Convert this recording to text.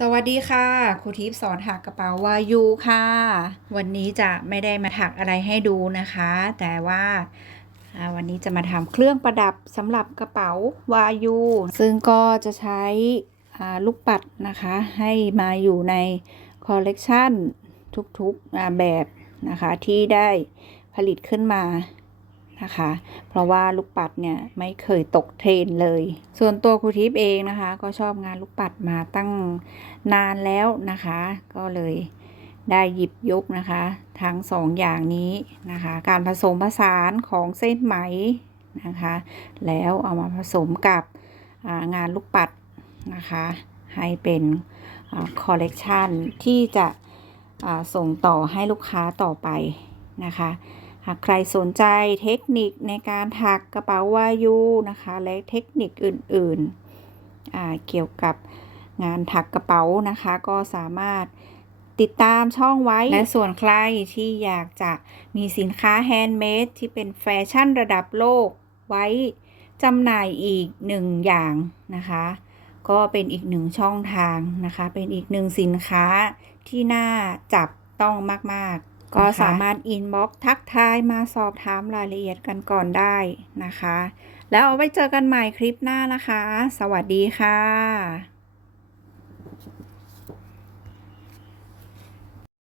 สวัสดีค่ะครูทิพย์สอนถักกระเป๋าวายูค่ะ วันนี้จะไม่ได้มาถักอะไรให้ดูนะคะ แต่ว่าวันนี้จะมาทำเครื่องประดับสำหรับกระเป๋าวายูซึ่งก็จะใช้ลูกปัดนะคะ ให้มาอยู่ในคอลเลกชันทุกๆแบบนะคะ ที่ได้ผลิตขึ้นมา นะคะ เพราะว่าลูกปัดเนี่ยไม่เคยตกเทรนเลย ส่วนตัวครูทิพย์เองนะคะ ก็ชอบงานลูกปัดมาตั้งนานแล้วนะคะ ก็เลยได้หยิบยกนะคะ ทั้งสองอย่างนี้นะคะ การผสมผสานของเส้นไหมนะคะ แล้วเอามาผสมกับงานลูกปัดนะคะ ให้เป็นคอลเลกชันที่จะส่งต่อให้ลูกค้าต่อไปนะคะ หากใครสนใจเทคนิคในการถักกระเป๋าวายูนะคะ และเทคนิคอื่นๆ เกี่ยวกับงานถักกระเป๋านะคะ ก็สามารถติดตามช่องไว้ และส่วนใครที่อยากจะมีสินค้าแฮนด์เมดที่เป็นแฟชั่นระดับโลกไว้จำหน่ายอีกหนึ่งอย่างนะคะ ก็เป็นอีกหนึ่งช่องทางนะคะ เป็นอีกหนึ่งสินค้าที่น่าจับต้องมาก ๆ ก็สามารถอินบ็อกทักทายมาสอบถามรายละเอียดกันก่อนได้นะคะ แล้วเอาไว้เจอกันใหม่คลิปหน้านะคะ สวัสดีค่ะ